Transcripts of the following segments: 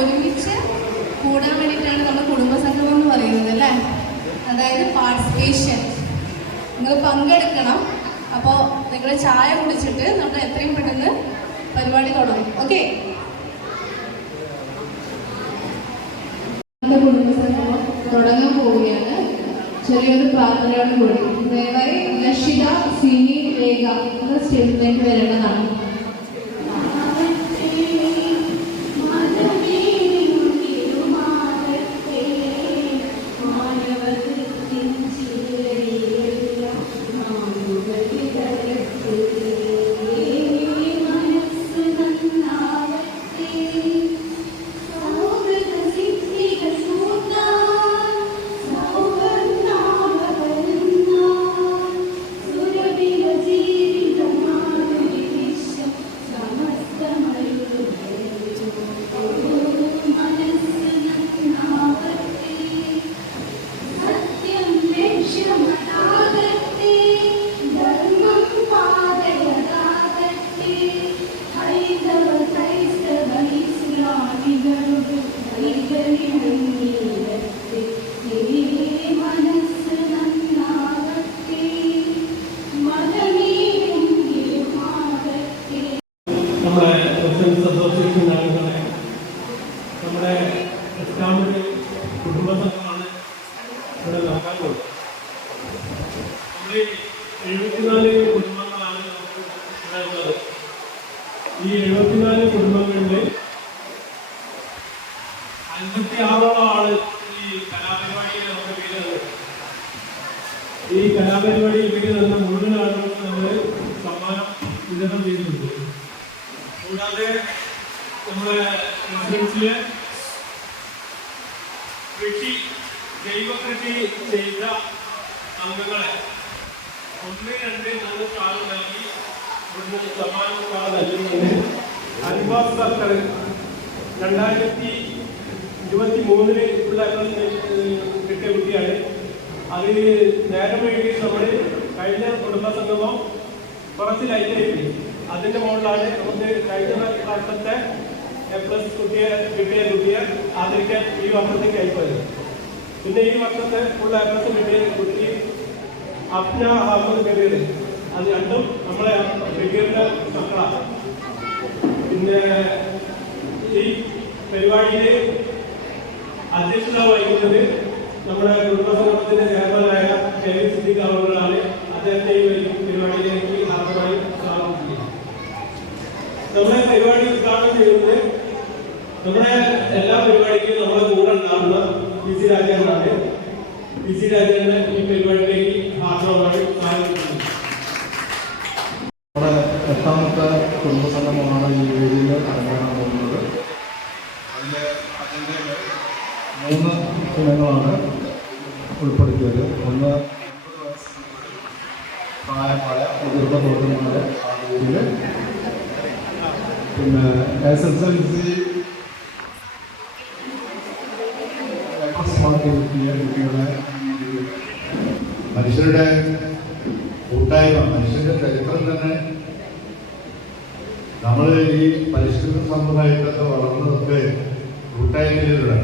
ഒരുമിച്ച് കൂടാൻ വേണ്ടിയിട്ടാണ് നമ്മൾ കുടുംബസംഗമം എന്ന് പറയുന്നത് അല്ലേ. അതായത് പാർട്ടിസിപ്പേഷൻ, നിങ്ങൾ പങ്കെടുക്കണം. അപ്പോൾ നിങ്ങൾ ചായ കുടിച്ചിട്ട് നമ്മൾ എത്രയും പെട്ടെന്ന് പരിപാടി തുടങ്ങും. ഓക്കെ, കുടുംബസംഗമം തുടങ്ങാൻ പോവുകയാണ്. ചെറിയൊരു പ്രാർത്ഥനയോട് കൂടി ദയവായി ലക്ഷിത, സിനി, രേഖ സ്റ്റേജിലേക്ക് വരേണ്ടതാണ്. നമ്മുടെ അസോസിയേഷൻ അംഗങ്ങളെ, നമ്മുടെ എട്ടാമത് കുടുംബസംഘമാണ് ഇവിടെ നോക്കാൻ പോകുന്നത്. നമ്മൾ 74 കുടുംബങ്ങളാണ് നമുക്ക് ഇവിടെ ഉള്ളത്. ഈ 74 കുടുംബങ്ങളിൽ 56 ആള് ഈ കലാപരിപാടിയിൽ നമുക്ക് പേര് തന്നത്. ഈ കലാപരിപാടിയിൽ പേര് തന്ന മുഴുവൻ ആളുകൾക്ക് നമ്മൾ സമ്മാനം വിതരണം ചെയ്തിട്ടുണ്ട്. കൂടാതെ നമ്മുടെ റെസിഡൻസിലെ കൃഷി, ജൈവ കൃഷി ചെയ്ത അംഗങ്ങളെ 1, 2, 3 കാലം നൽകി ഇവിടുന്ന് സമ്മാനം കാലം നൽകുന്നത്. അൻവാസ് സർക്കാർ 2023 ഉള്ള കിട്ടിയ കുട്ടിയാണ്. അതിന് നേരം വൈകി നമ്മൾ കഴിഞ്ഞ കുടുംബസംഗമം കുറച്ച് ലൈറ്റായി. അതിൻ്റെ മുകളിലാണ് നമുക്ക് കഴിഞ്ഞ വർഷത്തെ A+ കിട്ടിയ കുട്ടിയെ ആദരിക്കാൻ ഈ വർഷത്തേക്ക് അയച്ചത്. പിന്നെ ഈ വർഷത്തെ ഫുൾ A+ കിട്ടിയ കുട്ടി അപ്ന അഹമ്മദ് കബീർ, അത് രണ്ടും നമ്മളെ കബീറിൻ്റെ മക്കളാണ്. പിന്നെ ഈ പരിപാടിയിൽ അധ്യക്ഷത വഹിക്കുന്നത് നമ്മുടെ കുടുംബസംഗമത്തിന്റെ ചെയർമാനായ കെ വി സിദ്ദീഖ് അവர்களാണ്. അദ്ദേഹത്തെ ഈ പരിപാടിയിലേക്ക് ആദ്യമായി സ്വാഗതം ചെയ്യുന്നു. നമ്മുടെ പരിപാടി ഉദ്ഘാടനം ചെയ്യുന്നത് നമ്മുടെ എല്ലാ പരിപാടിക്കും നമ്മുടെ കൂടെ ഉണ്ടാകുന്ന PC രാജേന്ദ്രനാണ്. PC രാജേന്ദ്രൻ ഈ പരിപാടിയിലേക്ക് ആദ്യമായി സ്വാഗതം ചെയ്യുന്നു. നമ്മുടെ 8ാമത്തെ കുടുംബസംഗമമാണ് ഈ വേദിയിൽ അരങ്ങേറാൻ പോകുന്നത്. അതിൻ്റെ 3 ഇനങ്ങളാണ് ഉൾപ്പെടുത്തിയത്. ഒന്ന് 80 വയസ്സിന് പ്രായമായ മുതിർന്ന പൗരന്മാരെ ആ വേദിയിൽ, പിന്നെ SSLC കിട്ടിയ കുട്ടികളെ, മനുഷ്യരുടെ കൂട്ടായ്മ, മനുഷ്യന്റെ ചരിത്രം തന്നെ നമ്മൾ ഈ പരിഷ്കൃത സമ്പ്രദായത്തിലൊക്കെ വളർന്നതൊക്കെ കൂട്ടായ്മയിലൂടെ.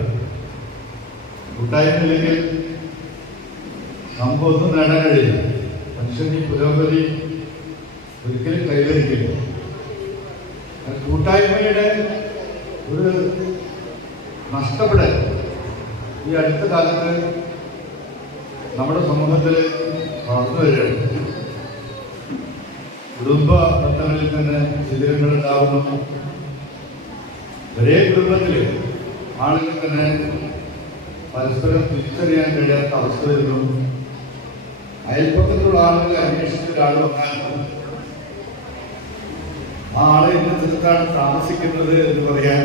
കൂട്ടായ്മയില്ലെങ്കിൽ നമുക്കൊന്നും നേടാൻ കഴിയില്ല. മനുഷ്യന്റെ പുരോഗതി ഒരിക്കലും കൈവരിക്കില്ല. കൂട്ടായ്മയുടെ ഒരു നഷ്ടപ്പെടൽ ഈ അടുത്ത കാലത്ത് നമ്മുടെ സമൂഹത്തിൽ വളർന്നു വരികയാണ്. കുടുംബ ബന്ധങ്ങളിൽ തന്നെ ശിഥിലങ്ങൾ ഉണ്ടാകുന്നു. ഒരേ കുടുംബത്തിൽ ആളുകൾ തന്നെ പരസ്പരം തിരിച്ചറിയാൻ കഴിയാത്ത അവസ്ഥ വരുന്നു. അയൽപ്പക്കത്തുള്ള ആളുകളെ അന്വേഷിച്ച ഒരാൾ വന്നാൽ ആ ആളെ ഇന്ന സ്ഥലത്താണ് താമസിക്കുന്നത് എന്ന് പറയാൻ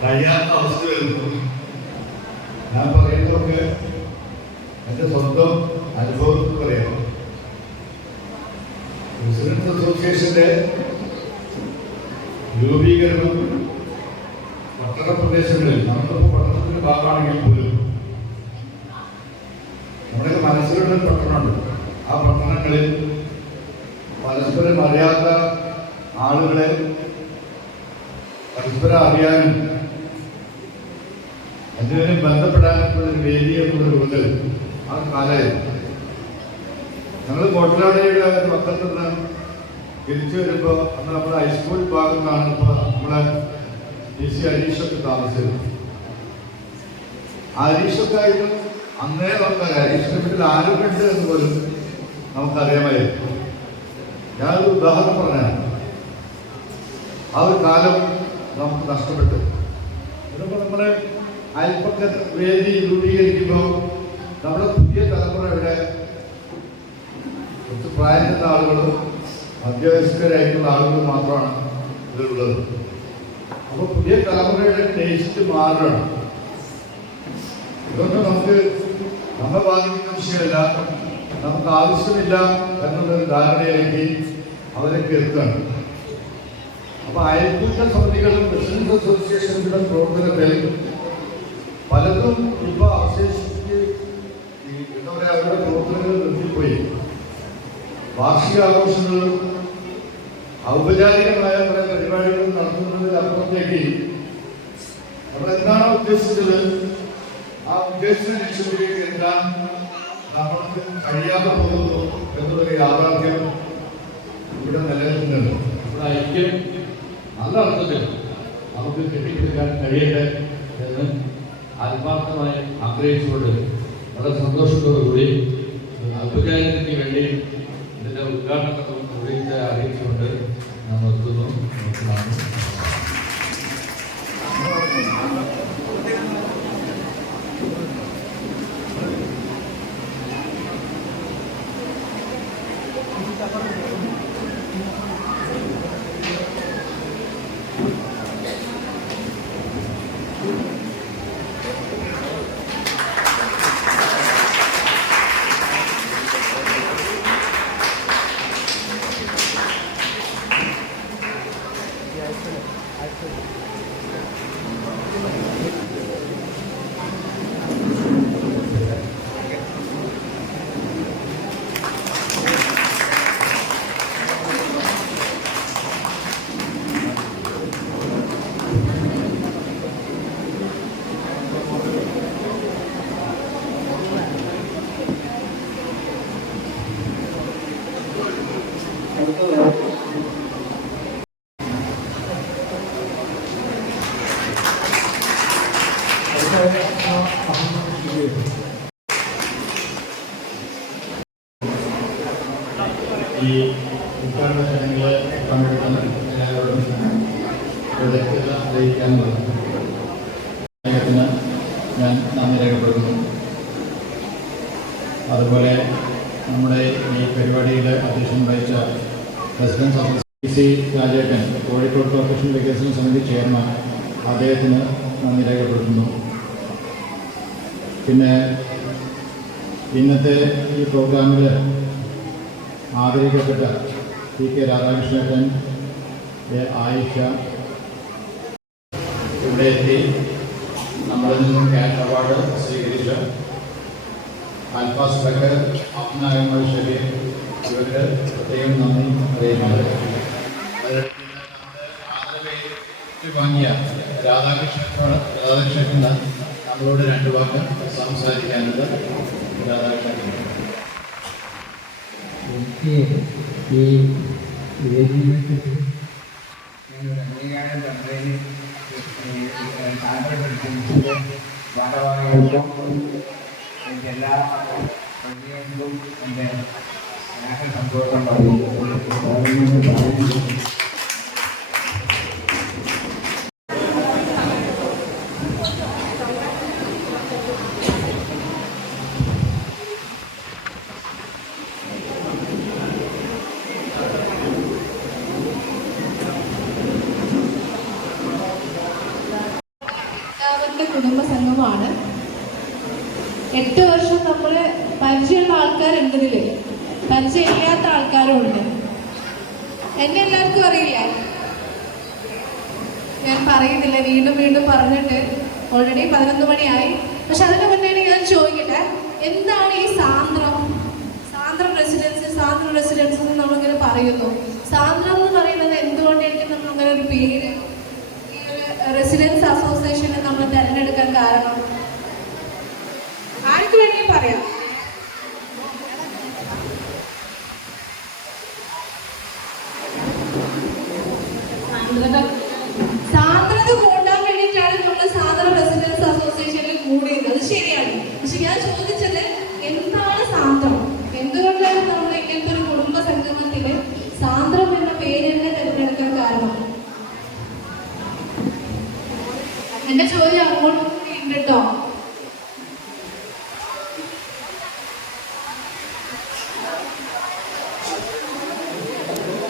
കഴിയാത്ത അവസ്ഥ വരുന്നു. ഞാൻ പറയുന്നതൊക്കെ എൻ്റെ സ്വന്തം അനുഭവത്തിൽ പറയാം. റെസിഡൻസ് അസോസിയേഷന്റെ രൂപീകരണം പട്ടണ പ്രദേശങ്ങളിൽ, നമ്മളിപ്പോൾ പട്ടണത്തിന്റെ ഭാഗമാണെങ്കിൽ പോലും നമ്മുടെ മനസ്സിലുള്ള പട്ടണമുണ്ട്. ആ പട്ടണങ്ങളിൽ പരസ്പരം അറിയാത്ത ആളുകളെ പരസ്പരം അറിയാനും ഇതിനെ ബന്ധപ്പെടാനുള്ള ഒരു വേദി എന്നുള്ള രൂപത്തിൽ ആ കാലമായിരുന്നു. ഞങ്ങൾ കോട്ടനാടിയുടെ ഒരു പക്കത്ത് നിന്ന് തിരിച്ചു വരുമ്പോൾ അന്ന് നമ്മുടെ ഹൈസ്കൂൾ ഭാഗം നിന്നാണ് ഇപ്പോൾ നമ്മളെ DC ഹരീഷൊക്കെ താമസിച്ചത്. ആ ഹരീഷൊക്കെയായിട്ടും അന്നേ നമുക്ക് ഹരീഷിന്റെ വീട്ടിൽ ആരൊക്കെയുണ്ട് എന്ന് പോലും നമുക്കറിയാമായിരുന്നു. ഞാനൊരു ഉദാഹരണം പറഞ്ഞാണ്. ആ ഒരു കാലം നമുക്ക് നഷ്ടപ്പെട്ടു. ഇതിപ്പോൾ നമ്മുടെ അയൽപ്പക്ക വേദി രൂപീകരിക്കുമ്പോൾ നമ്മുടെ പുതിയ തലമുറയുടെ കുറച്ച് പ്രായം ചെന്ന ആളുകളും മധ്യവയസ്കരായിട്ടുള്ള ആളുകൾ മാത്രമാണ് ഇതിലുള്ളത്. അപ്പോൾ പുതിയ തലമുറയുടെ ടേസ്റ്റ് മാറണം. ഇതൊന്നും നമ്മെ ബാധിക്കുന്ന വിഷയമല്ല, നമുക്ക് ആവശ്യമില്ല എന്നുള്ളൊരു ധാരണയിലേക്ക് അവരൊക്കെ എത്തുകയാണ്. അപ്പൊ അയൽക്കൂട്ട സമിതികളും റെസിഡൻസ് അസോസിയേഷനുകളുടെ പ്രവർത്തനത്തിൽ പലതും ഇപ്പൊ അവശേഷിച്ച് എന്താ പറയുക, അവരുടെ പ്രവർത്തനങ്ങൾ നിർത്തിപ്പോയി. വാർഷികാഘോഷങ്ങളും ഔപചാരികമായ പല പരിപാടികളും നടത്തുന്നതിനപ്പുറത്തേക്ക് നമ്മൾ എന്താണോ ഉദ്ദേശിച്ചത് ആ ഉദ്ദേശിച്ച ലക്ഷ്യത്തിലേക്ക് എത്താൻ നമ്മൾക്ക് കഴിയാതെ പോകുന്നു എന്നുള്ളൊരു യാഥാർത്ഥ്യം ഇവിടെ നിലനിൽക്കുന്നുണ്ട്. ഇവിടെ ഐക്യം നല്ല അർത്ഥത്തിൽ നമുക്ക് കെട്ടിപ്പിടിക്കാൻ കഴിയട്ടെ എന്ന് ആത്മാർത്ഥമായി ആഗ്രഹിച്ചുകൊണ്ട് വളരെ സന്തോഷത്തോടുകൂടി ഔപചാരികതയ്ക്ക് വേണ്ടി ഇതിൻ്റെ ഉദ്ഘാടനത്തോടുകൂടി അറിയിച്ചുകൊണ്ട് ഞാൻ നിർത്തുന്നു. ഈ ഉദ്ഘാടന ചടങ്ങിൽ പങ്കെടുക്കുന്ന എല്ലാവരോടും കൃതജ്ഞത അറിയിക്കാനുള്ളത് ഞാൻ നന്ദി രേഖപ്പെടുത്തുന്നു. അതുപോലെ നമ്മുടെ ഈ പരിപാടിയുടെ അധ്യക്ഷൻ വഹിച്ച റെസിഡൻസ് അസോസിയേഷൻ രാജേട്ടൻ, കോഴിക്കോട് കോർപ്പറേഷൻ വികസന സമിതി ചെയർമാൻ, അദ്ദേഹത്തിന് നന്ദി രേഖപ്പെടുത്തുന്നു. പിന്നെ ഇന്നത്തെ ഈ പ്രോഗ്രാമിൽ ആദരിക്കപ്പെട്ട PK രാധാകൃഷ്ണൻ, ആയിഷ ഇവിടെ എത്തി നമ്മളിൽ നിന്നും ക്യാഷ് അവാർഡ് സ്വീകരിച്ച ആൽഫാസ് ബക്കർ, അബ്നായമ്മ ഷരീർ, ഇവർക്ക് പ്രത്യേകം നന്ദി അറിയിക്കുന്നത്. ആദരവേറ്റ് വാങ്ങിയ രാധാകൃഷ്ണൻ നമ്മളോട് രണ്ട് വാക്ക് സംസാരിക്കാനുണ്ട്. രാധാകൃഷ്ണൻ ഈ വേദിയിലേക്ക് ഞാനൊരു അംഗീകാരം തന്നതിന് താല്പര്യപ്പെടുത്തുന്നതിൻ്റെ ഭാരവാഹികൾക്കും എൻ്റെ എല്ലാ പ്രതിനിധികൾക്കും എൻ്റെ സ്നേഹ സന്തോഷം പറയുന്നു. കുടുംബ സംഘമാണ്. 8 വർഷം നമ്മൾ പരിചയമുള്ള ആൾക്കാരുണ്ട്, ഇതില് പരിചയമില്ലാത്ത ആൾക്കാരും ഉണ്ട്. എന്നെ എല്ലാവർക്കും അറിയില്ല, ഞാൻ പറയുന്നില്ല, വീണ്ടും വീണ്ടും പറഞ്ഞിട്ട് ഓൾറെഡി 11 മണിയായി. പക്ഷെ അതിന് മുന്നേ ഞാൻ ചോദിക്കട്ടെ, എന്താണ് ഈ സാന്ദ്രം റെസിഡൻസ് എന്ന് നമ്മളിങ്ങനെ പറയുന്നു. സാന്ദ്രം എന്ന് പറയുന്നത് എന്തുകൊണ്ടായിരിക്കും നമ്മളങ്ങനെ ഒരു പേര് റെസിഡൻസ് അസോസിയേഷനെ നമ്മൾ തിരഞ്ഞെടുക്കാൻ കാരണം? പറയാം. സാന്ദ്രത കൂട്ടാൻ വേണ്ടിയിട്ടാണ് നമ്മൾ സാന്ദ്ര റെസിഡൻസ് അസോസിയേഷനിൽ കൂടിയത്. അത് ശരിയാണ്. പക്ഷെ ഞാൻ ചോദിച്ചത് എന്താണ് സാന്ദ്രം, എന്തുകൊണ്ടാണ് നമ്മൾ ഇങ്ങനത്തെ ഒരു കുടുംബ സംഗമത്തിന് സാന്ദ്രം എന്ന പേര് തന്നെ തിരഞ്ഞെടുക്കാൻ കാരണം? എന്റെ ചോദ്യം അങ്ങോട്ട് ഉണ്ട് കേട്ടോ.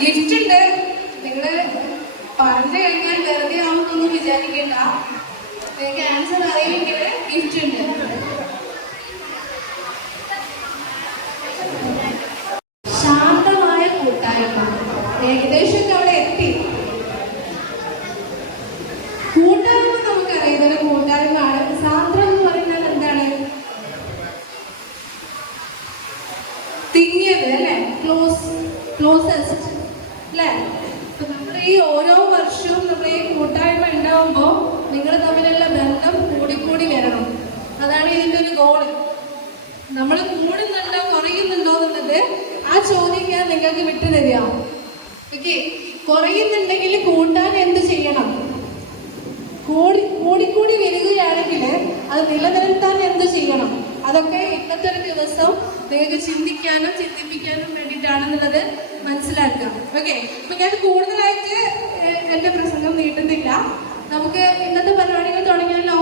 ഗിഫ്റ്റ് ഉണ്ട്. നിങ്ങള് പറഞ്ഞു കഴിഞ്ഞാൽ വെറുതെ ആവുന്നൊന്നും വിചാരിക്കണ്ട. നിങ്ങൾക്ക് ആൻസർ അറിയുമെങ്കിൽ ഗിഫ്റ്റ് ഉണ്ട്. ശാന്തമായ കൂട്ടായ്മ. ഏകദേശം അവിടെ എത്തി. കൂട്ടായ്മ നമുക്കറിയുന്നത് കൂട്ടായ്മ ആണ്. സാന്ദ്രം എന്ന് പറയുന്നത് എന്താണ്? തിങ്ങിയത് അല്ലെ, ക്ലോസസ്റ്റ് അല്ലെ. നമ്മൾ ഈ ഓരോ വർഷവും നമ്മൾ ഈ കൂട്ടായ്മ ഉണ്ടാവുമ്പോൾ നിങ്ങൾ തമ്മിലുള്ള ബന്ധം കൂടിക്കൂടി വരണം. അതാണ് ഇതിന്റെ ഒരു ഗോള്. നമ്മൾ കൂടുന്നുണ്ടോ കുറയുന്നുണ്ടോ എന്നുള്ളത് ആ ചോദ്യം ഞാൻ നിങ്ങൾക്ക് വിട്ടു തരിക. ഓക്കെ, കുറയുന്നുണ്ടെങ്കിൽ കൂട്ടാൻ എന്ത് ചെയ്യണം? കൂടിക്കൂടി വരികയാണെങ്കിൽ അത് നിലനിർത്താൻ എന്ത് ചെയ്യണം? അതൊക്കെ ഇന്നത്തെ ഒരു ദിവസം നിങ്ങൾക്ക് ചിന്തിക്കാനും ചിന്തിപ്പിക്കാനും വേണ്ടിയിട്ടാണെന്നുള്ളത് മനസ്സിലാക്കുക. ഓക്കെ, അപ്പൊ ഞാൻ കൂടുതലായിട്ട് എന്റെ പ്രസംഗം നീട്ടുന്നില്ല. നമുക്ക് ഇന്നത്തെ പരിപാടികൾ തുടങ്ങിയാലോ?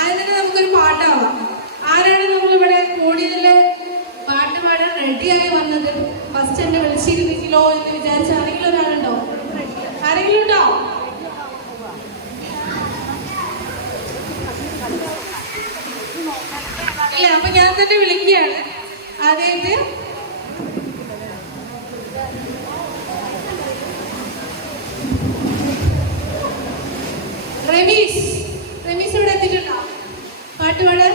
ആദ്യം തന്നെ നമുക്കൊരു പാട്ടാവാം. ആരാണ് നമ്മളിവിടെ കൂടിയതില് പാട്ട് പാടാൻ റെഡിയായി വന്നത്? ഫസ്റ്റ് എന്നെ വിളിച്ചിരുന്നെങ്കിലോ എന്ന് വിചാരിച്ച ആരെങ്കിലും ഒരാളുണ്ടോ? ആരെങ്കിലും ഉണ്ടോ? ഇല്ല. അപ്പൊ ഞാൻ തന്നെ വിളിക്കുകയാണ്. ആദ്യമായിട്ട് റമീസ് ഇവിടെ എത്തിയിട്ടുണ്ടോ പാട്ട് പാടാൻ?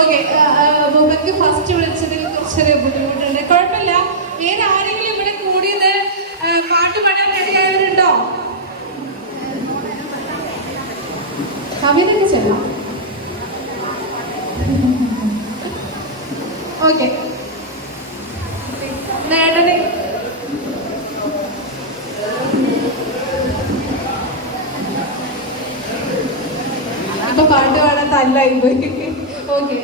ഓക്കെ, മുമ്പക്ക് ഫസ്റ്റ് വിളിച്ചതിൽ കുറച്ചൊരു ബുദ്ധിമുട്ടുണ്ട്. കുഴപ്പമില്ല. വേറെ ആരെങ്കിലും ഇവിടെ കൂടിയത് പാട്ട് പാടാൻ റെഡിയായവരുണ്ടോ? കവിതയ്ക്ക് ചെല്ലാം. ഓക്കെ, നേടനെ ഇപ്പൊ പാട്ട് പാടാൻ തല്ലായി പോയി. ഓക്കെ,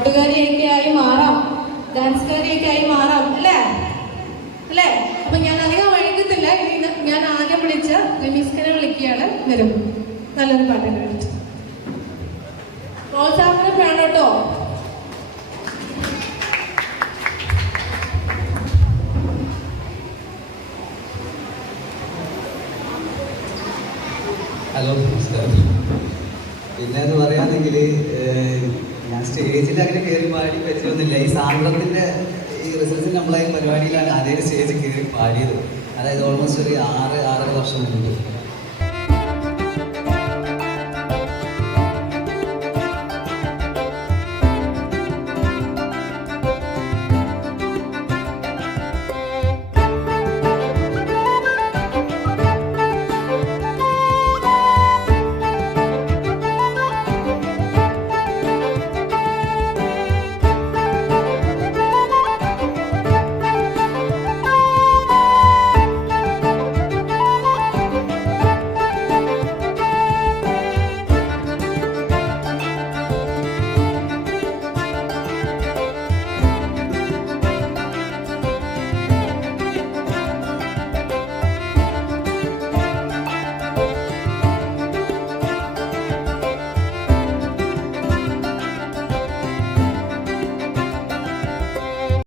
പാട്ടുകാരിയൊക്കെ ആയി മാറാം, ഡാൻസുകാരിയൊക്കെ ആയി മാറാം, അല്ലേ അല്ലേ? അപ്പൊ ഞാൻ അധികം വൈകത്തില്ല. ഞാൻ ആദ്യം വിളിച്ച രമീസ്കനെ വിളിക്കുകയാണ്. വരും നല്ലൊരു പാട്ട് കേട്ടിട്ട് പ്രോത്സാഹനം വേണം കേട്ടോ. ഹലോ, നമസ്കാരം. പിന്നെ എന്ന് പറയുകയാണെങ്കിൽ ഞാൻ സ്റ്റേജിൽ അങ്ങനെ കയറി പാടി പറ്റുന്നില്ല. ഈ സാന്ദ്രത്തിൻ്റെ ഈ റിസൾട്ടിൽ നമ്മളെ പരിപാടിയിലാണ് ആദ്യം സ്റ്റേജിൽ കയറി പാടിയത്. അതായത് ഓൾമോസ്റ്റ് ഒരു 6-6.5 വർഷം മുമ്പ്.